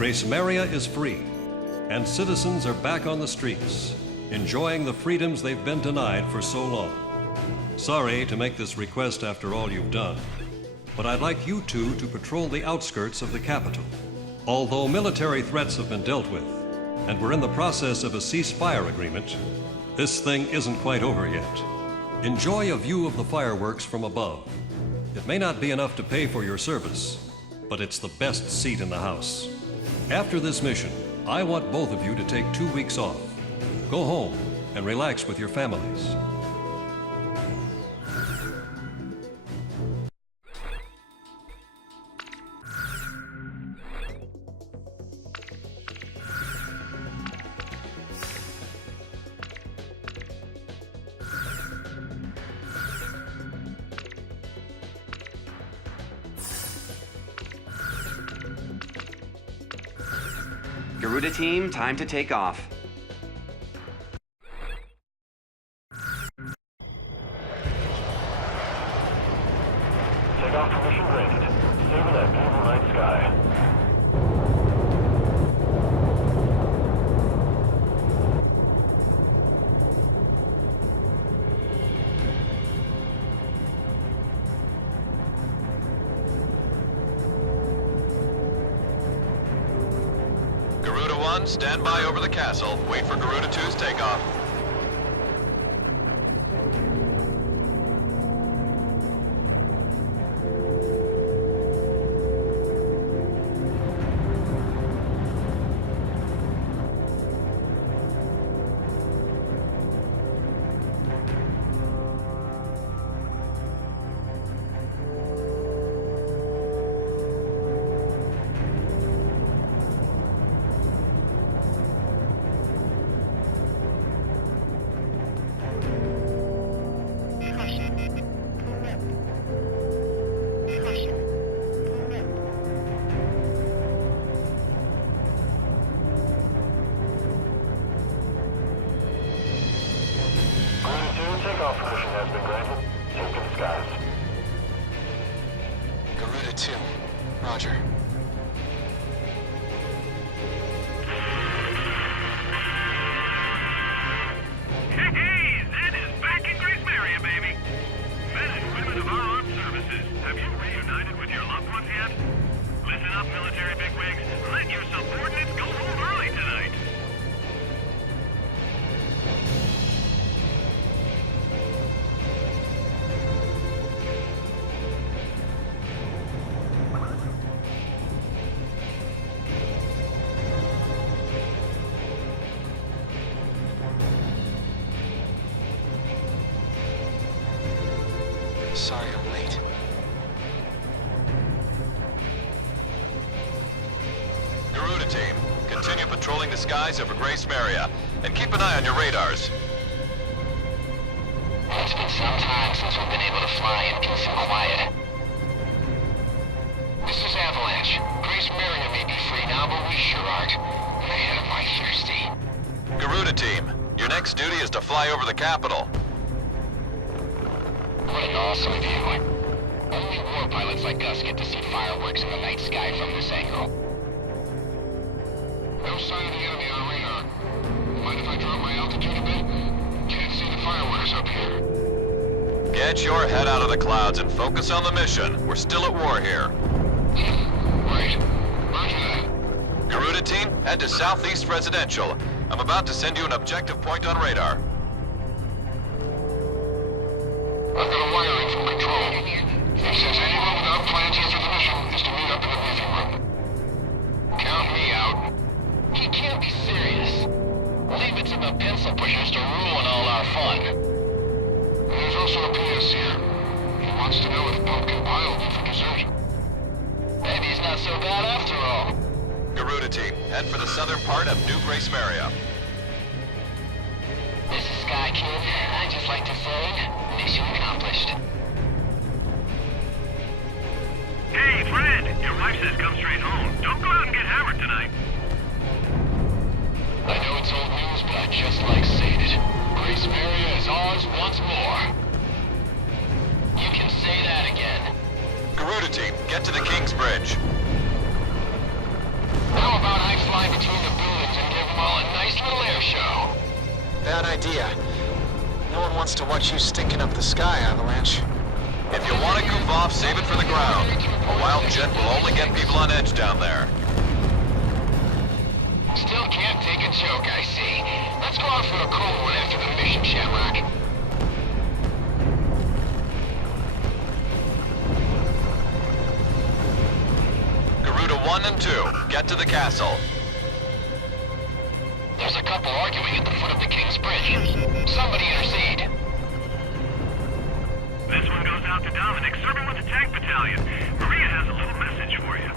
Gracemaria is free, and citizens are back on the streets, enjoying the freedoms they've been denied for so long. Sorry to make this request after all you've done, but I'd like you two to patrol the outskirts of the capital. Although military threats have been dealt with, and we're in the process of a ceasefire agreement, this thing isn't quite over yet. Enjoy a view of the fireworks from above. It may not be enough to pay for your service, but it's the best seat in the house. After this mission, I want both of you to take 2 weeks off. Go home and relax with your families. Garuda team, time to take off. Takeoff permission granted. Savor that beautiful night sky. Garuda 1, stand by over the castle. Wait for Garuda 2's takeoff. Takeoff permission has been granted. Take to the skies. Garuda 2. Roger. Hey, Zed is back in Gracemaria, baby! Men and women of our armed services, have you reunited with your loved ones yet? Listen up, military bigwigs. Let your subordinates go home early tonight. Sorry I'm late. Garuda team, continue patrolling the skies over Gracemaria, and keep an eye on your radars. It's been some time since we've been able to fly in peace and quiet. This is Avalanche. Gracemaria may be free now, but we sure aren't. Man, am I thirsty. Garuda team, your next duty is to fly over the capital. What an awesome view. Only war pilots like us get to see fireworks in the night sky from this angle. No sign of the enemy on radar. Mind if I drop my altitude a bit? Can't see the fireworks up here. Get your head out of the clouds and focus on the mission. We're still at war here. Right. Roger that. Garuda team, head to Southeast Residential. I'm about to send you an objective point on radar. I've got a wire in from control. It says anyone without plans yet for the mission is to meet up in the briefing room. Count me out. He can't be serious. Leave it to the pencil pushers to ruin all our fun. There's also a PS here. He wants to know if pumpkin pie will be for dessert. Maybe he's not so bad after all. Garuda team, head for the southern part of New Gracemaria. This is Sky Kid. I just like to say, mission accomplished. Hey, Fred! Your wife says come straight home. Don't go out and get hammered tonight. I know it's old news, but I just like saying it. Gracemaria is ours once more. You can say that again. Garuda team, get to the King's Bridge. How about bad idea. No one wants to watch you stinking up the sky, Avalanche. If you want to goof off, save it for the ground. A wild jet will only get people on edge down there. Still can't take a joke, I see. Let's go out for a cool one after the mission, Shamrock. Garuda 1 and 2, get to the castle. There's a couple arguing at the foot of the King's Bridge. Somebody intercede. This one goes out to Dominic, serving with the tank battalion. Maria has a little message for you.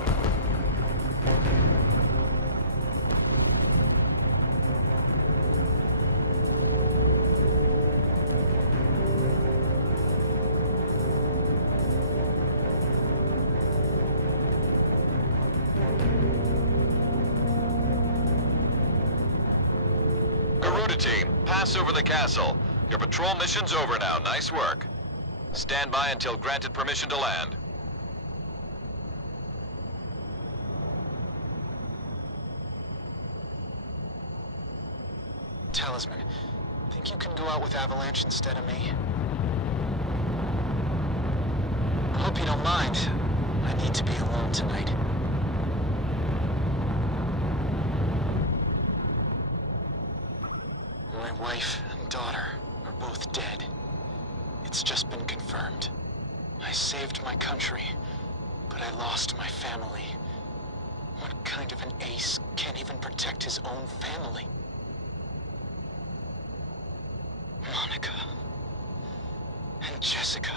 Garuda team, pass over the castle. Your patrol mission's over now. Nice work. Stand by until granted permission to land. Talisman, think you can go out with Avalanche instead of me? I hope you don't mind. I need to be alone tonight. My wife and daughter are both dead. It's just been confirmed. I saved my country, but I lost my family. What kind of an ace can't even protect his own family? Monica and Jessica.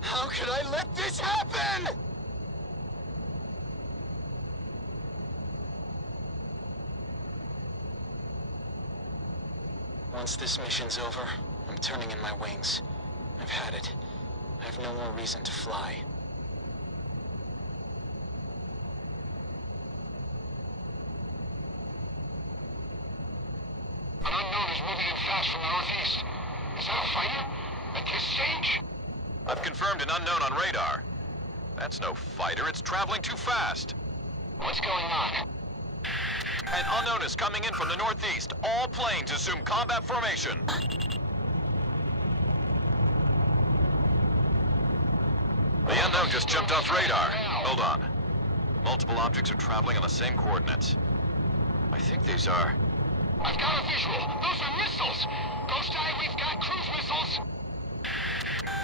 How could I let this happen? Once this mission's over, I'm turning in my wings. I've had it. I have no more reason to fly. An unknown is moving in fast from the northeast. Is that a fighter? At this stage? I've confirmed an unknown on radar. That's no fighter, it's traveling too fast. What's going on? An unknown is coming in from the northeast. All planes assume combat formation. The unknown just jumped off radar. Hold on. Multiple objects are traveling on the same coordinates. I think these are... I've got a visual. Those are missiles. Ghost Eye, we've got cruise missiles.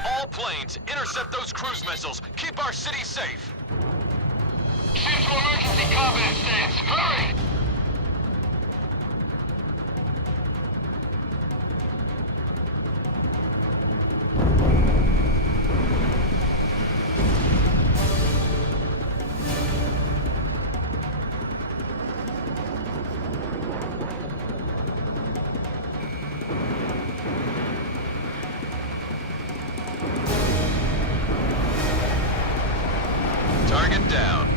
All planes, intercept those cruise missiles. Keep our city safe. Shift to emergency combat stance. Hurry! Target down.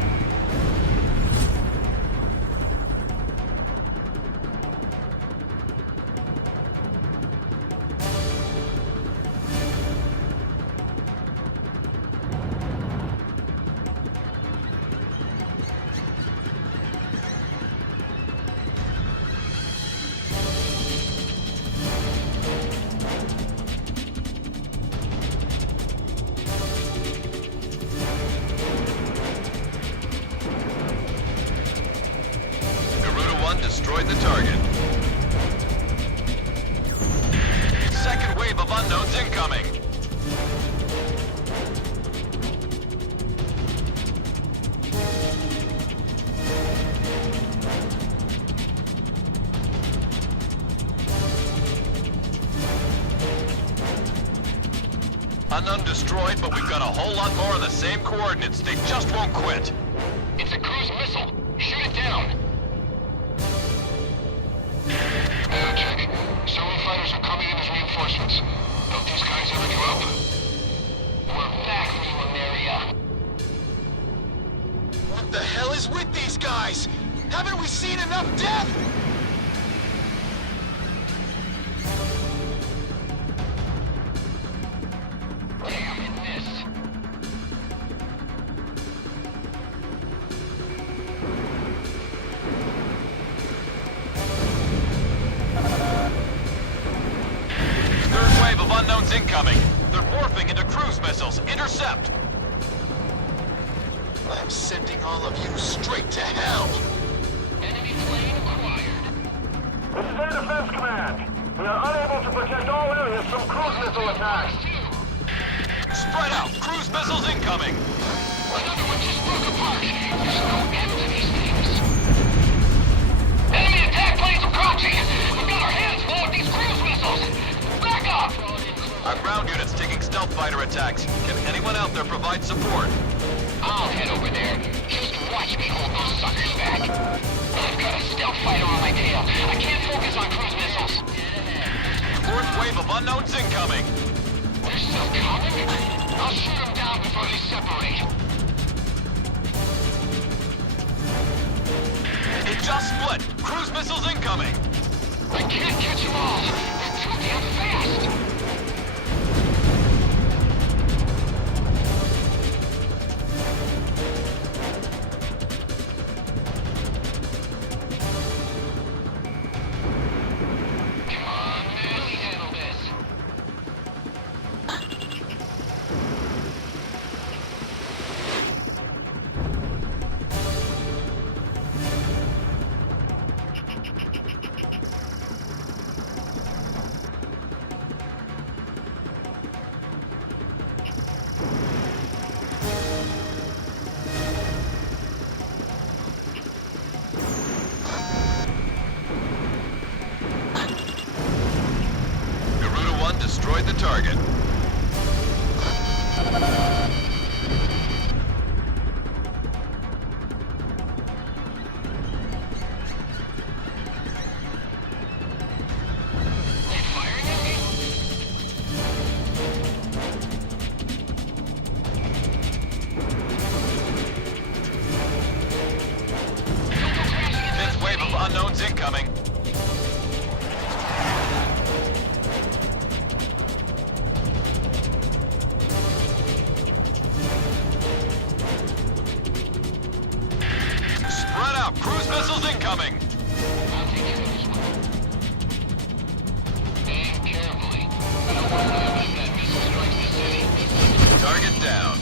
Destroyed the target. Second wave of unknowns incoming. Unknown destroyed, but we've got a whole lot more on the same coordinates. They just won't quit. It's a cruise missile. Shoot it down. Check. Solar fighters are coming in as reinforcements. Don't these guys ever give up? We're back, LuRki. What the hell is with these guys? Haven't we seen enough death? Damn, it missed. incoming! They're morphing into cruise missiles! Intercept! I'm sending all of you straight to hell! Enemy plane acquired. This is Air Defense Command. We are unable to protect all areas from cruise missile attacks. Spread out! Cruise missiles incoming! Another one just broke apart. There's no end to these things. Enemy attack planes approaching! We've got our hands full with these cruise missiles! Back up! Our ground unit's taking stealth fighter attacks. Can anyone out there provide support? I'll head over there. Just watch me hold those suckers back. I've got a stealth fighter on my tail. I can't focus on cruise missiles. Fourth wave of unknowns incoming! They're still coming? I'll shoot them down before they separate. It just split! Cruise missiles incoming! I can't catch them all. They're too damn fast. Destroyed the target. Fifth wave of unknowns incoming. Cruise missiles incoming! I'll take care of this one. Aim carefully. I don't want to know if that missile strikes the city. Target down.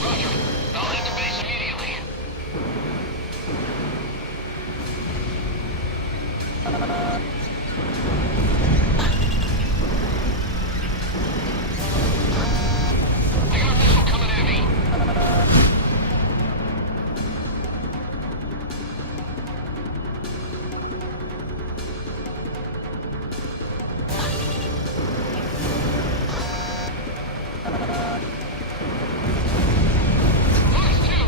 Roger. I'll head to base immediately. I got a missile coming at me. Marks two!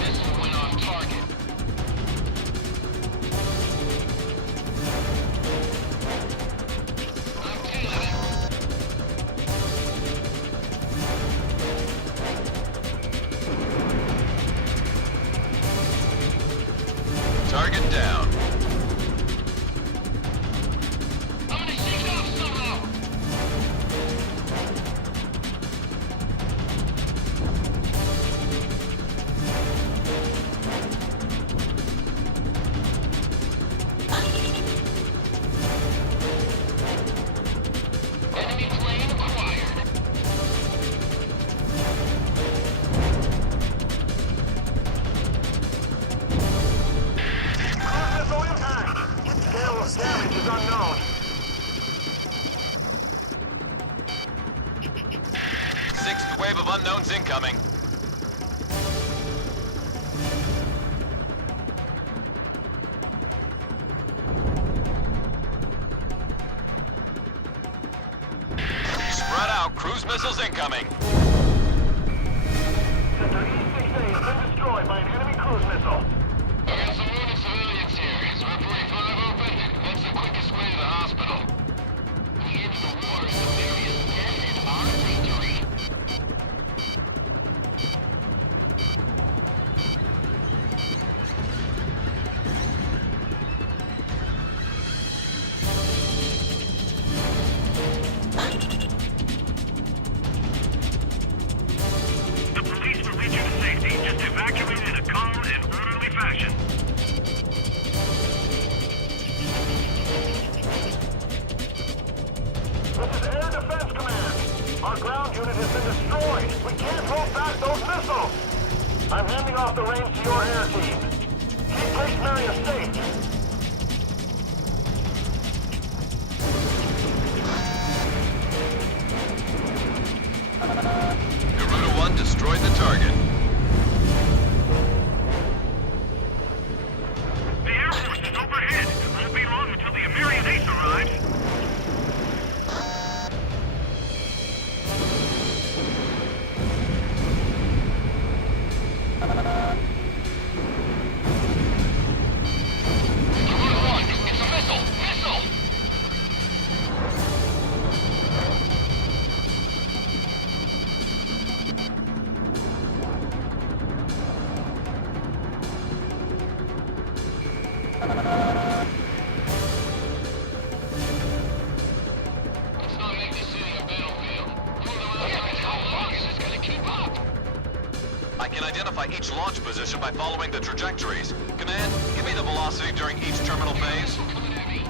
Missile went off target. I'm tailing it. Target down. I'm gonna shake it off somehow. Enemy plane acquired. Cruise missile impact. Scale of damage is unknown. Sixth wave of unknowns incoming. Spread out. Cruise missiles incoming. Sector E6A has been destroyed by an enemy cruise missile. I got some wounded civilians here, so we're 45 open. That's the quickest way evacuate in a calm and orderly fashion. This is Air Defense Command. Our ground unit has been destroyed. We can't hold back those missiles. I'm handing off the reins to your air team. Keep Gracemaria safe. Garuda 1 destroyed the target. The Air Force is overhead. Won't be long until the American Ace arrives. Let's not make this city a battlefield. How long is this gonna keep up? I can identify each launch position by following the trajectories. Command, give me the velocity during each terminal phase. Coming at me.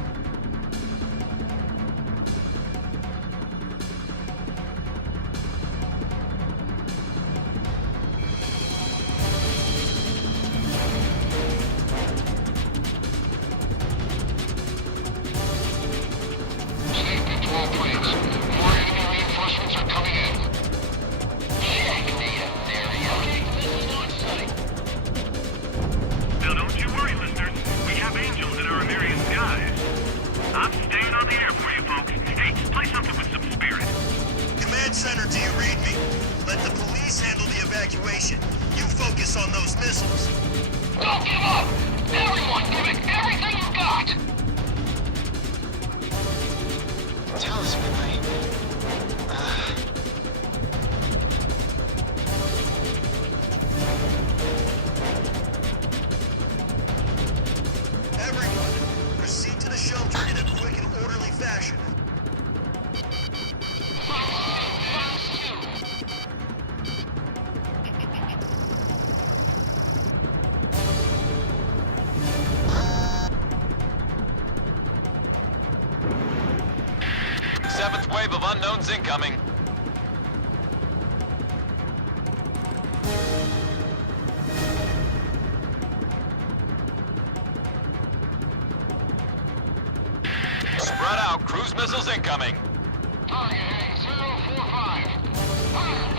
Safety to all planes. More enemy reinforcements are coming in. Check the area. This is launch site. Now don't you worry, listeners. We have angels in our American skies. I'm staying on the air for you folks. Hey, play something with some spirit. Command Center, do you read me? Let the police handle the evacuation. You focus on those missiles. Don't give up! Everyone, give it everything you got! Tell us, Midnight. Everyone, proceed to the shelter in a quick and orderly fashion. Seventh wave of unknowns incoming. Spread out, cruise missiles incoming. Target heading 045. Fire!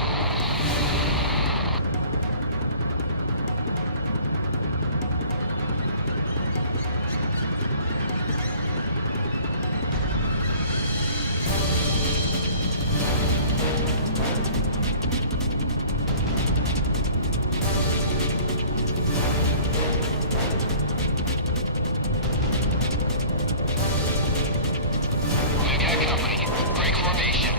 We got company. Break formation.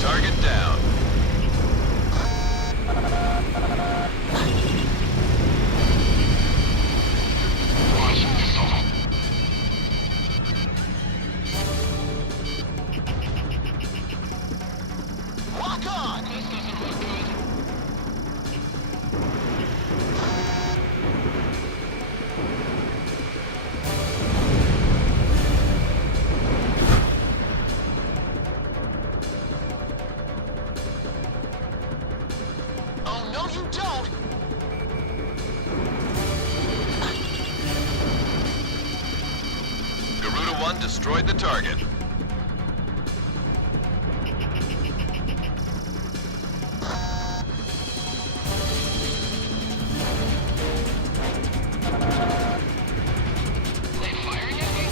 Target down. Launch missile. Lock on! This doesn't look good. Oh, no you don't! Garuda 1 destroyed the target. They firing at me?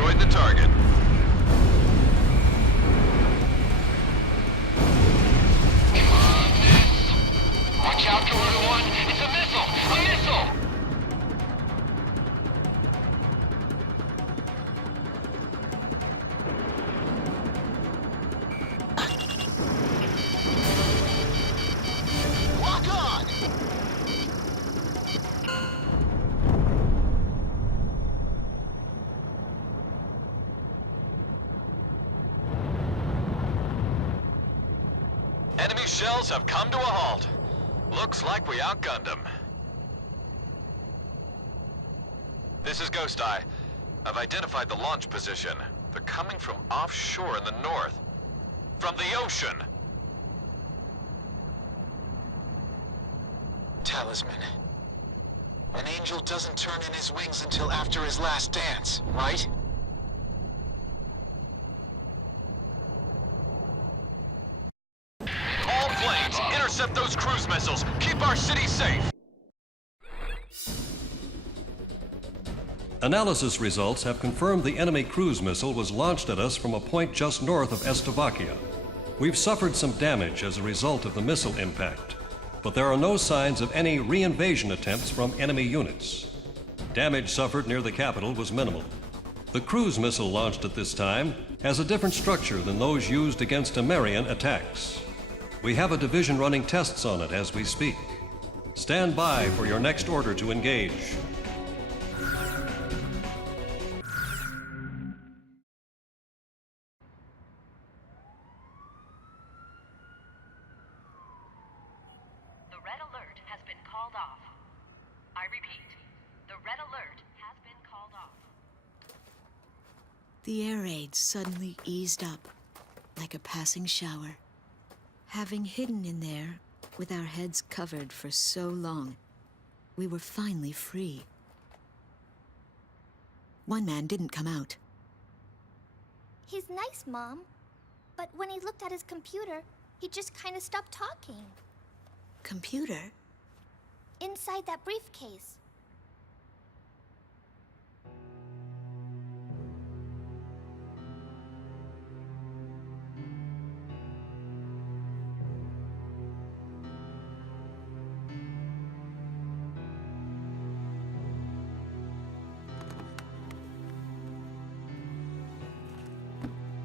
destroyed the target. Watch out, Garuda 1! It's a missile! A missile! Lock on! Enemy shells have come to a halt. Looks like we outgunned them. This is Ghost Eye. I've identified the launch position. They're coming from offshore in the north. From the ocean! Talisman. An angel doesn't turn in his wings until after his last dance, right? All planes, intercept those cruise missiles! Keep our city safe! Analysis results have confirmed the enemy cruise missile was launched at us from a point just north of Slovakia. We've suffered some damage as a result of the missile impact, but there are no signs of any re-invasion attempts from enemy units. Damage suffered near the capital was minimal. The cruise missile launched at this time has a different structure than those used against Amarian attacks. We have a division running tests on it as we speak. Stand by for your next order to engage. The red alert has been called off. I repeat, the red alert has been called off. The air raid suddenly eased up, like a passing shower. Having hidden in there, with our heads covered for so long, we were finally free. One man didn't come out. He's nice, Mom. But when he looked at his computer, he just kind of stopped talking. Computer? Inside that briefcase.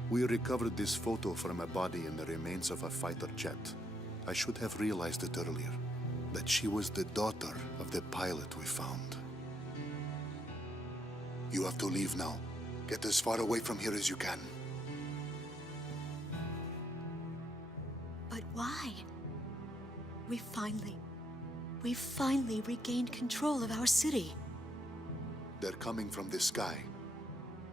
We recovered this photo from a body in the remains of a fighter jet. I should have realized it earlier, that she was the daughter of the pilot we found. You have to leave now. Get as far away from here as you can. But why? We finally regained control of our city. They're coming from the sky.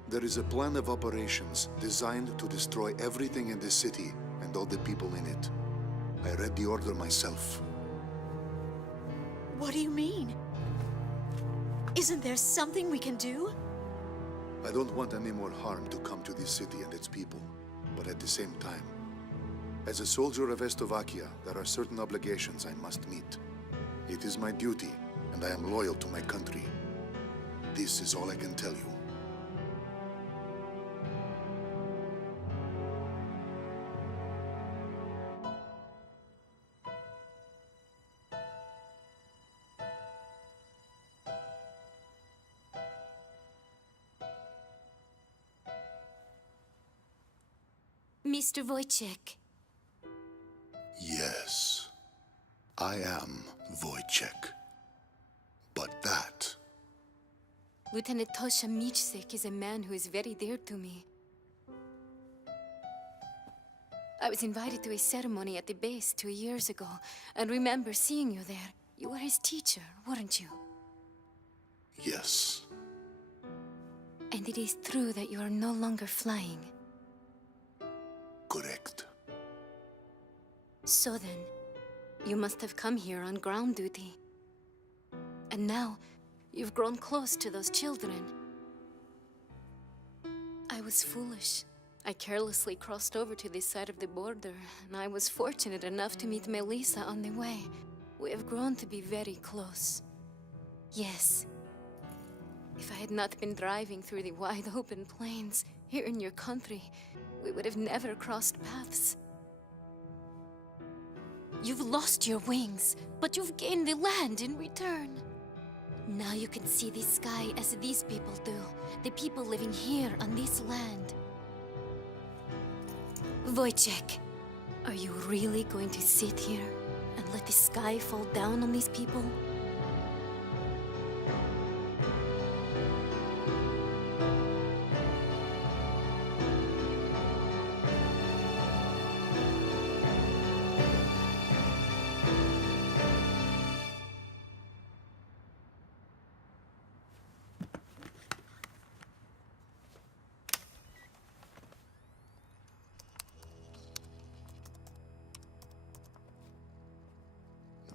There is a plan of operations designed to destroy everything in this city and all the people in it. I read the order myself. What do you mean? Isn't there something we can do? I don't want any more harm to come to this city and its people, but at the same time, as a soldier of Slovakia, there are certain obligations I must meet. It is my duty, and I am loyal to my country. This is all I can tell you. Mr. Wojciech. Yes, I am Wojciech. But that... Lieutenant Tosha Michsik is a man who is very dear to me. I was invited to a ceremony at the base 2 years ago, and remember seeing you there. You were his teacher, weren't you? Yes. And it is true that you are no longer flying. Correct. So then, you must have come here on ground duty. And now, you've grown close to those children. I was foolish. I carelessly crossed over to this side of the border, and I was fortunate enough to meet Melissa on the way. We have grown to be very close. Yes. If I had not been driving through the wide open plains here in your country, we would have never crossed paths. You've lost your wings, but you've gained the land in return. Now you can see the sky as these people do, the people living here on this land. Wojciech, are you really going to sit here and let the sky fall down on these people?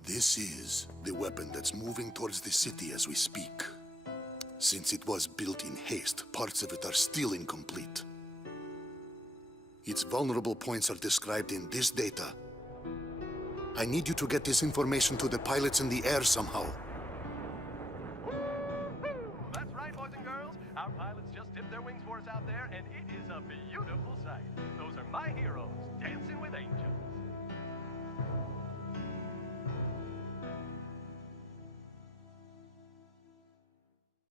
This is the weapon that's moving towards the city as we speak. Since it was built in haste, parts of it are still incomplete. Its vulnerable points are described in this data. I need you to get this information to the pilots in the air somehow.